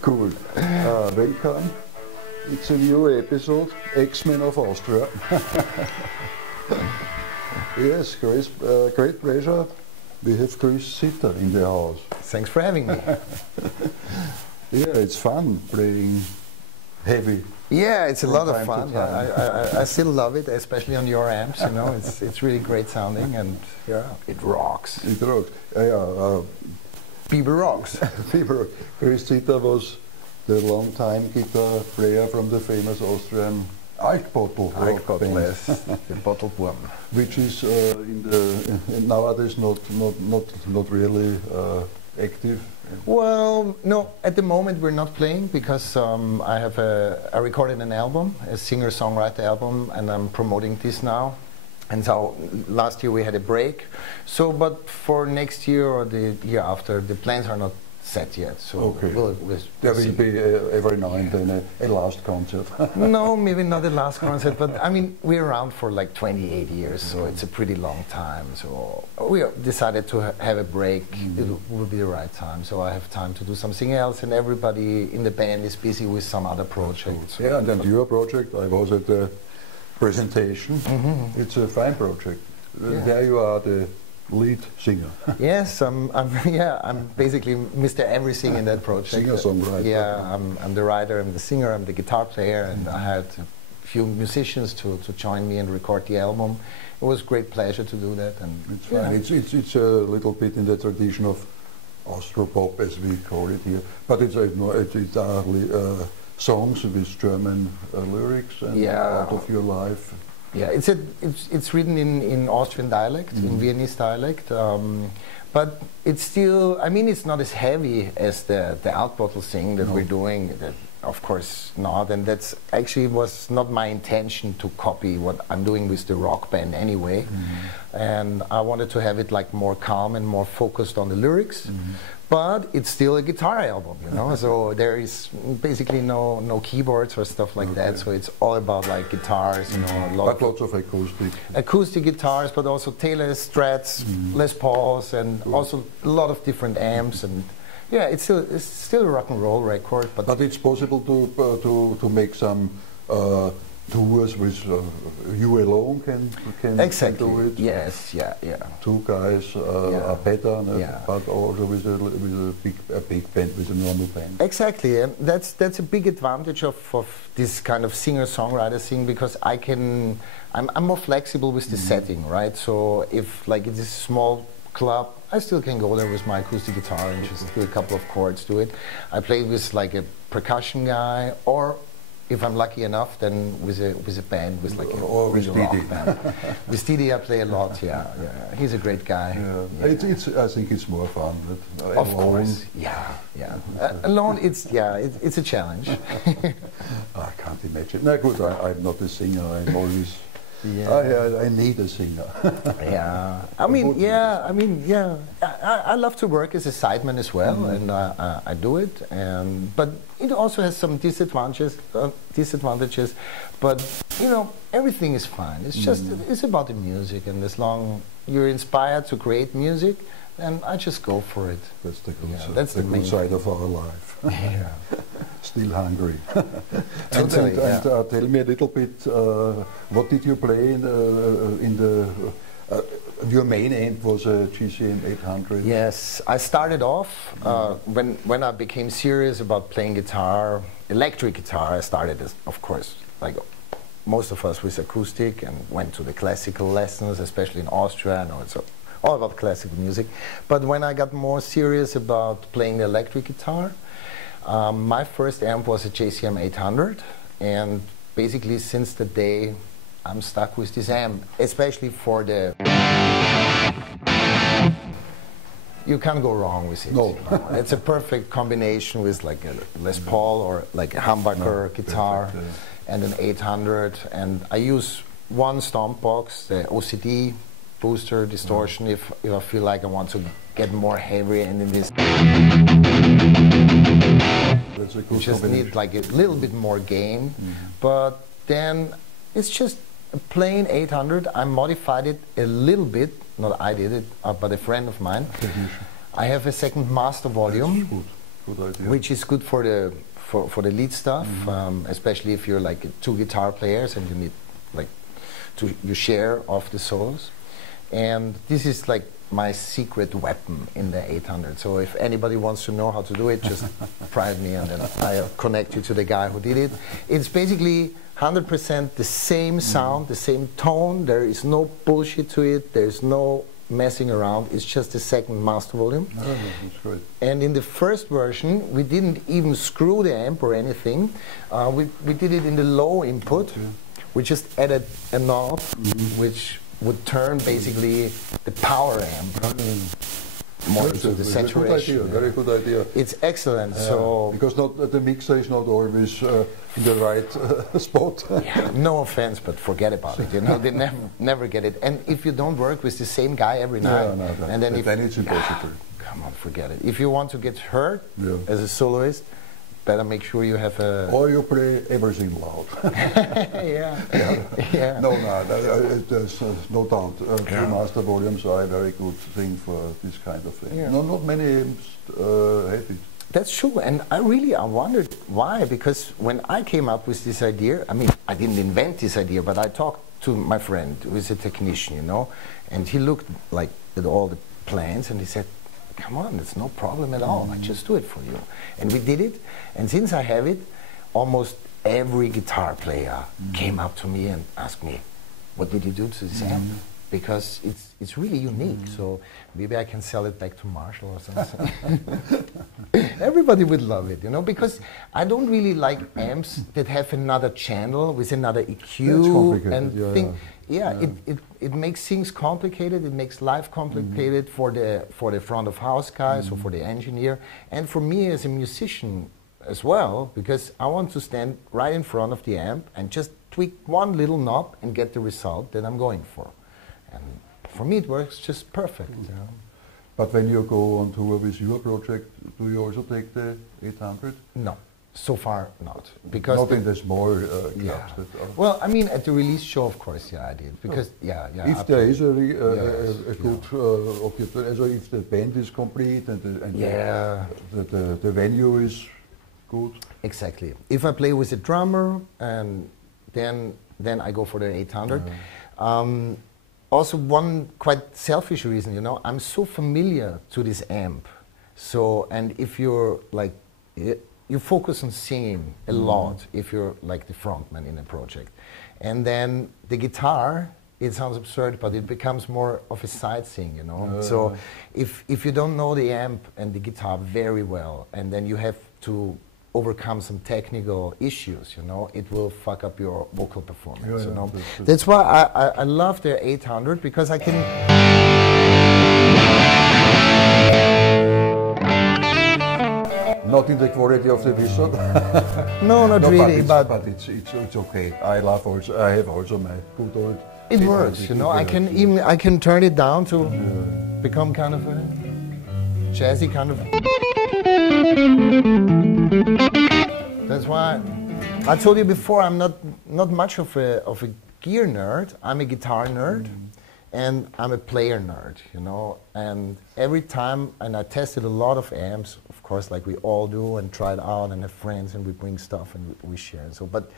Cool. Welcome. It's a new episode, X-Men of Austria. Yes, great pleasure. We have Zitta in the house. Thanks for having me. Yeah, it's fun playing heavy. Yeah, it's a lot of fun. I still love it, especially on your amps. You know, it's really great sounding, and yeah, it rocks. It rocks. BIBL rocks. BIBL. Zitta was the long-time guitar player from the famous Austrian Altbottle rock band. Yes, the Bottle Wurm. Which is nowadays not really active. Well, no, at the moment we're not playing because I recorded an album, a singer-songwriter album, and I'm promoting this now. And so last year we had a break. So, but for next year or the year after, the plans are not set yet. So okay. we'll there will be every now and then a last concert. No, maybe not the last concert, but I mean we're around for like 28 years, so it's a pretty long time. So we decided to have a break. It will be the right time. So I have time to do something else, and everybody in the band is busy with some other projects. Yeah, and then your project. I was at the presentation. It's a fine project. Yeah. There you are the lead singer. Yes, I'm basically Mr. Everything in that project. Singer-songwriter. Yeah, I'm the writer, I'm the singer, I'm the guitar player, and I had a few musicians to join me and record the album. It was a great pleasure to do that. And it's fine. It's a little bit in the tradition of Austropop, as we call it here, but it's songs with German lyrics and out of your life. Yeah, it's written in Austrian dialect, in Viennese dialect, but it's still, I mean, it's not as heavy as the Altbottle thing that we're doing. That, of course not, and that's actually was not my intention to copy what I'm doing with the rock band anyway. And I wanted to have it like more calm and more focused on the lyrics. But it's still a guitar album, you know. So there is basically no keyboards or stuff like that. So it's all about like guitars, you know. Lots of acoustic guitars, but also Taylor Strats, Les Pauls, and also a lot of different amps. And yeah, it's still a rock and roll record. But it's possible to make some tours with you alone can exactly do it. Yes, yeah. Two guys are better, but also with a big band, with a normal band. Exactly, and that's a big advantage of this kind of singer-songwriter thing, because I'm more flexible with the setting, right? So if like it's a small club, I still can go there with my acoustic guitar and just do a couple of chords to it. I play with like a percussion guy, or if I'm lucky enough, then with a band, with like a rock band. With Didi, I play a lot. Yeah. He's a great guy. Yeah. I think it's more fun. Of course. Yeah. Alone, it's a challenge. I can't imagine. No, good. I'm not a singer. I'm always. I need a singer. I love to work as a sideman as well, and I do it. But it also has some disadvantages. But you know, everything is fine. It's just it's about the music, and as long you're inspired to create music, then I just go for it. That's the good side. That's the good side of our life. Yeah. Still hungry. Totally, and tell me a little bit, what did you play in the your main amp was a GCM 800? Yes, I started off, when I became serious about playing guitar, electric guitar, I started, of course, like most of us, with acoustic, and went to the classical lessons, especially in Austria. I know it's all about classical music. But when I got more serious about playing the electric guitar, my first amp was a JCM 800, and basically since the day I'm stuck with this amp, especially for the you can't go wrong with it. No. It's a perfect combination with like a Les Paul or like a humbucker guitar, perfect, and an 800. And I use one stomp box, the OCD booster distortion, if I feel like I want to get more heavy, and in this That's a good you just need like a little bit more gain. But then it's just a plain 800. I modified it a little bit, not I did it, but a friend of mine. I have a second master volume, good idea. which is good for the lead stuff, especially if you're like two guitar players and you need like you share off the solos. And this is like my secret weapon in the 800. So if anybody wants to know how to do it, just private me and then I'll connect you to the guy who did it. It's basically 100% the same sound, the same tone. There is no bullshit to it. There's no messing around. It's just the second master volume. Oh, that's great. And in the first version, we didn't even screw the amp or anything. We did it in the low input. We just added a knob, which would turn basically the power amp more into the saturation. Very good idea. It's excellent. So because the mixer is not always in the right spot. Yeah, no offense, but forget about it. You know, they never get it. And if you don't work with the same guy every night, and then it's impossible. Come on, forget it. If you want to get hurt as a soloist, better make sure you have a... Or you play everything loud. Yeah. No, there's no doubt. Three master volumes are a very good thing for this kind of thing. Yeah. No, not many amps have it. That's true, and I wondered why, because when I came up with this idea, I mean, I didn't invent this idea, but I talked to my friend who is a technician, you know, and he looked like at all the plans and he said, come on, it's no problem at all. I just do it for you. And we did it. And since I have it, almost every guitar player came up to me and asked me, what did you do to this amp? Because it's really unique. So maybe I can sell it back to Marshall or something. Everybody would love it, you know, because I don't really like amps that have another channel with another EQ and it makes things complicated. It makes life complicated for the front of house guys or for the engineer, and for me as a musician as well, because I want to stand right in front of the amp and just tweak one little knob and get the result that I'm going for. And for me, it works just perfect. You know? But when you go on tour with your project, do you also take the 800? No. So far, not. Because not in the small clubs. Well, I mean, at the release show, of course, I did. Because, if there is a good occupancy, so if the band is complete and the venue is good. Exactly. If I play with a drummer, and then I go for the 800. Also, one quite selfish reason, you know, I'm so familiar to this amp. So, and if you're like, you focus on singing a lot if you're like the frontman in a project. And then the guitar, it sounds absurd, but it becomes more of a side thing, you know. So if you don't know the amp and the guitar very well, and then you have to overcome some technical issues, you know, it will fuck up your vocal performance, you know. That's why I love the 800, because I can... Not in the quality of the whistle. No, not really, but it's okay. I have also my good old... It works, you know. I can turn it down to become kind of a jazzy kind of... That's why I told you before, I'm not much of a gear nerd. I'm a guitar nerd, and I'm a player nerd, you know. And every time, and I tested a lot of amps, of course, like we all do, and try it out, and have friends, and we bring stuff and we share. And so, but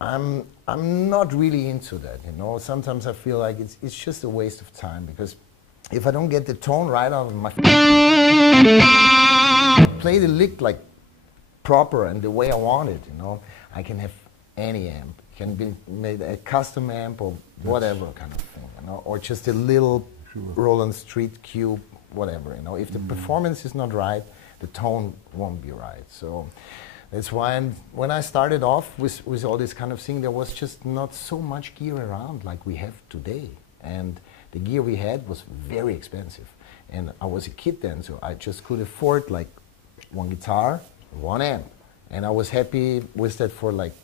I'm not really into that, you know. Sometimes I feel like it's just a waste of time, because if I don't get the tone right out of my play the lick like proper and the way I want it, you know, I can have any amp. It can be made a custom amp or whatever kind of thing, you know, or just a little Roland Street Cube, whatever, you know. If the performance is not right, the tone won't be right. So that's why when I started off with all this kind of thing, there was just not so much gear around like we have today. And the gear we had was very expensive. And I was a kid then, so I just could afford like one guitar, one amp. And I was happy with that for like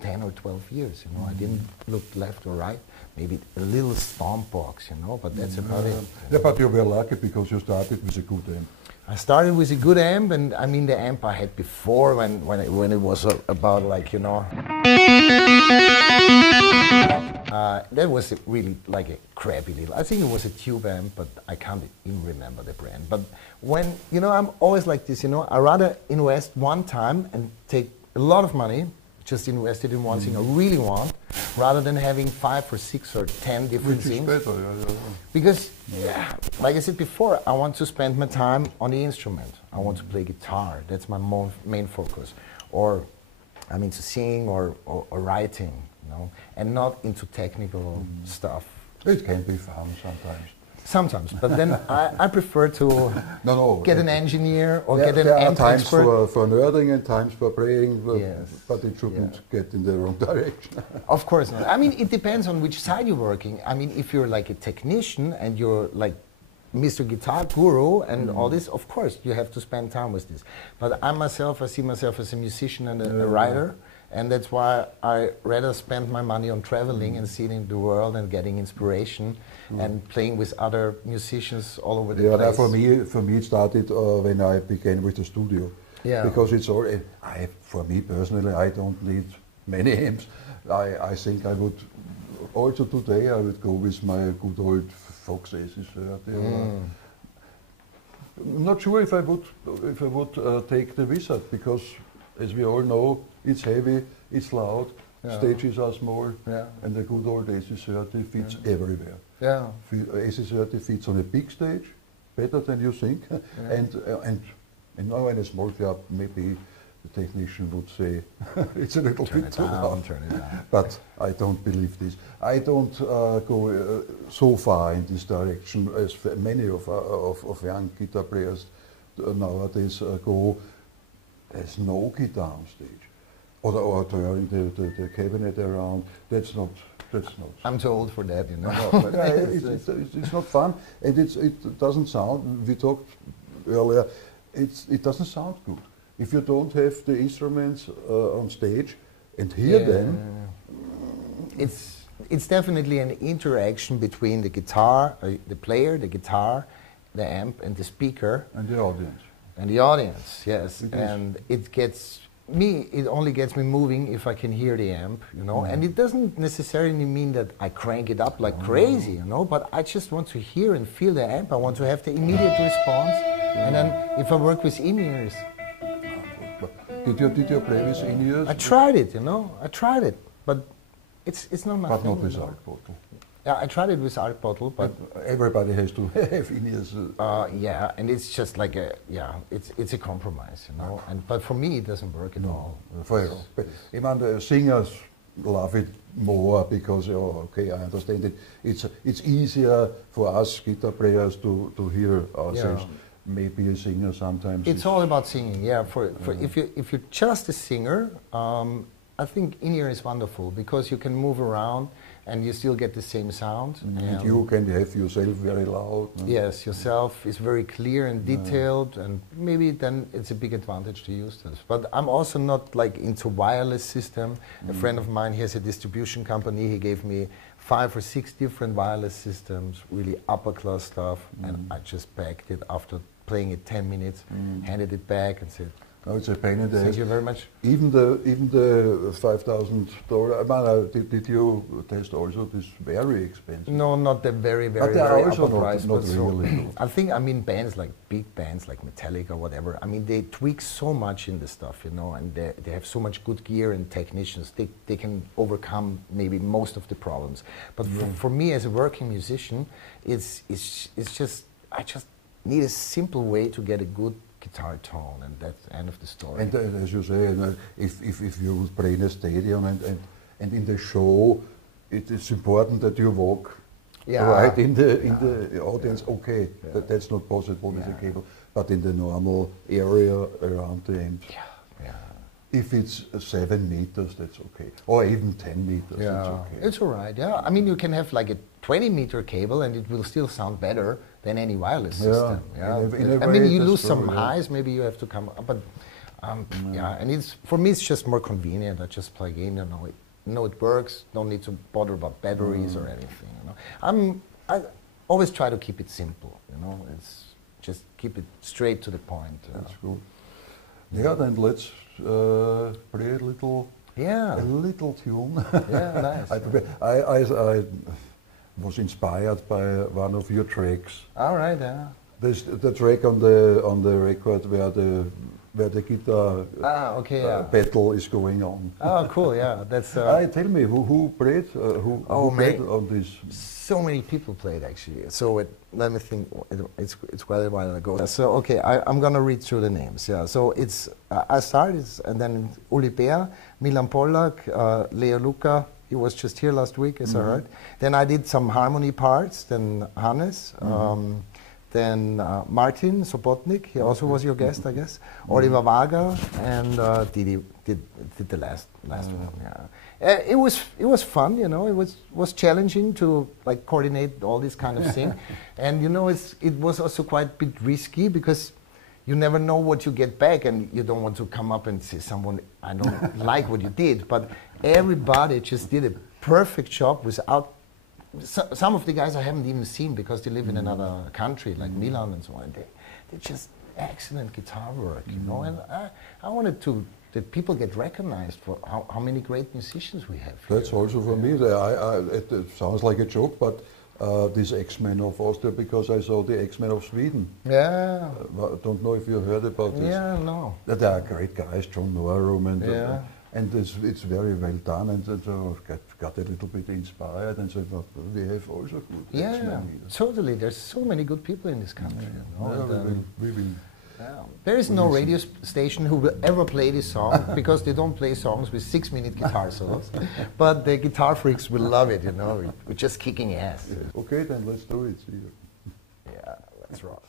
10 or 12 years, you know. I didn't look left or right. Maybe a little stomp box, you know, but that's about it. Yeah, but you were lucky because you started with a good amp. I started with a good amp, and I mean the amp I had before when it was about like, you know, that was really like a crappy little, I think it was a tube amp, but I can't even remember the brand. But when, you know, I'm always like this, you know, I rather invest one time and take a lot of money, just invested in one thing I really want, rather than having 5 or 6 or 10 different Which things. is better, yeah. Because, like I said before, I want to spend my time on the instrument. I want to play guitar. That's my main focus. Or I'm into singing or writing, you know, and not into technical stuff. It can be fun sometimes. Sometimes, but then I prefer to get an engineer or get an amp expert. There are times for nerding and times for playing, Yes. but it shouldn't get in the wrong direction. Of course not. I mean, it depends on which side you're working. I mean, if you're like a technician and you're like Mr. Guitar Guru and all this, of course, you have to spend time with this. But I see myself as a musician and a writer, and that's why I rather spend my money on traveling and seeing the world and getting inspiration and playing with other musicians all over the place. For me, it started when I began with the studio. Yeah. Because it's all. For me personally, I don't need many amps. I think I would also today I would go with my good old Fox AC30. I'm not sure if I would take the Wizard, because as we all know, it's heavy, it's loud, stages are small, and the good old AC30 fits everywhere. Yeah. AC30 fits on a big stage better than you think, and now in a small club maybe the technician would say it's a little bit too loud. Turn it down. But I don't believe this. I don't go so far in this direction as many of young guitar players nowadays go. There's no guitar on stage, or turning the cabinet around. That's not. I'm too old for that, you know. It's not fun, and it doesn't sound. We talked earlier. It doesn't sound good if you don't have the instruments on stage and hear them. It's definitely an interaction between the guitar, the player, the guitar, the amp, and the speaker, And the audience. and the audience. Yes, It and it only gets me moving if I can hear the amp, you know. And it doesn't necessarily mean that I crank it up like crazy, you know. But I just want to hear and feel the amp. I want to have the immediate response. And then if I work with in-ears, Did you play with in-ears? I tried it, you know. I tried it, but it's not my thing. But not with you know. Alt Bottle. Yeah, I tried it with Alt Bottle, but Everybody has to have in-ears. yeah, and it's just like it's a compromise, you know. But for me, it doesn't work at all. Even the singers love it more because, I understand it. It's easier for us guitar players to hear ourselves. Maybe a singer sometimes. It's all about singing, yeah. For if you're just a singer, I think in-ear is wonderful because you can move around and you still get the same sound. And you can have yourself very loud. Yes, yourself is very clear and detailed, and maybe then it's a big advantage to use this. But I'm also not like into wireless system. A friend of mine, he has a distribution company. He gave me 5 or 6 different wireless systems, really upper class stuff, and I just packed it after playing it 10 minutes, handed it back and said, Oh, it's a pain in the ass. thank you very much. Even the $5,000. Did you test also this very expensive? No, not the very, very, But they are very also upper not price. but really. I think, bands like big bands like Metallica or whatever, they tweak so much in the stuff, you know, and they have so much good gear and technicians. They can overcome maybe most of the problems. But for me as a working musician, it's just, I just need a simple way to get a good guitar tone, and that's the end of the story. And as you say, if you would play in a stadium and in the show, it is important that you walk right in the audience. Okay, that's not possible with a cable, but in the normal area around the amp. if it's 7 meters, that's okay. Or even 10 meters, Yeah, that's okay. it's all right, yeah. I mean, you can have like a 20-meter cable and it will still sound better than any wireless system. Yeah. In a I mean, way you that's lose some true, highs, maybe you have to come up, but yeah, and it's, for me, it's just more convenient. I just plug in, you know it works, don't need to bother about batteries or anything, you know. I always try to keep it simple, you know, it's just keep it straight to the point. That's good. Yeah, then let's play a little tune. Yeah, nice. I was inspired by one of your tracks. All right, yeah. This the track on the record where the guitar battle is going on. Oh, cool! Yeah, that's. Tell me who played who played on this. So many people played actually. So let me think. It's quite a while ago. So okay, I'm gonna read through the names. Yeah. So it's I started and then Uli Bär, Milan Pollak, Leo Luca. He was just here last week, as I heard. Then I did some harmony parts. Then Hannes. Then Martin Sobotnik, he also was your guest, I guess. Oliver Wager and Didi did the last one. Yeah, it was fun, you know. It was challenging to like coordinate all this kind of thing, and you know it was also quite a bit risky because you never know what you get back, and you don't want to come up and say someone I don't like what you did, but everybody just did a perfect job without. Some of the guys I haven't even seen because they live in another country, like Milan and so on. They're just excellent guitar work, you know. And I wanted that people get recognized for how many great musicians we have here. That's also for me. It sounds like a joke, but this X-Men of Austria, because I saw the X-Men of Sweden. Yeah. I don't know if you heard about this. Yeah, no. They are great guys, John Norum and it's very well done, and so got a little bit inspired, and said, well, we have also good X-Men here. Totally. There's so many good people in this country. You know? We will. There is no radio station who will ever play this song because they don't play songs with 6-minute guitar solos. But the guitar freaks will love it, you know. We're just kicking ass. Yeah. Okay, then let's do it. See you. Yeah, let's rock.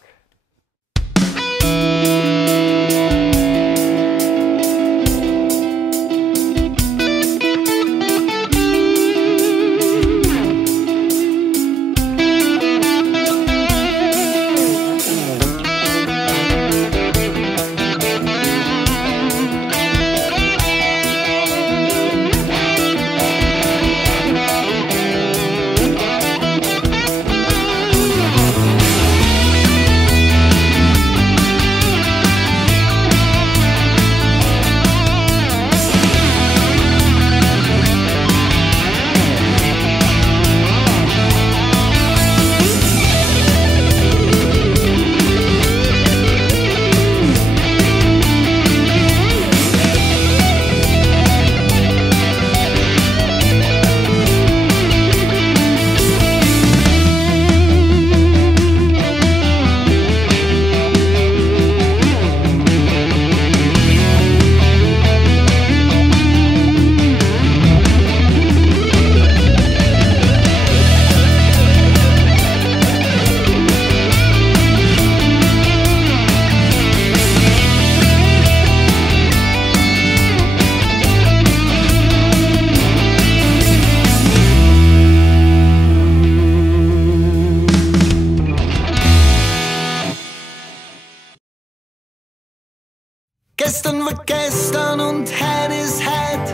Gestern war gestern und heute ist heut.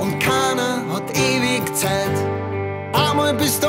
Und keiner hat ewig Zeit. Einmal bist du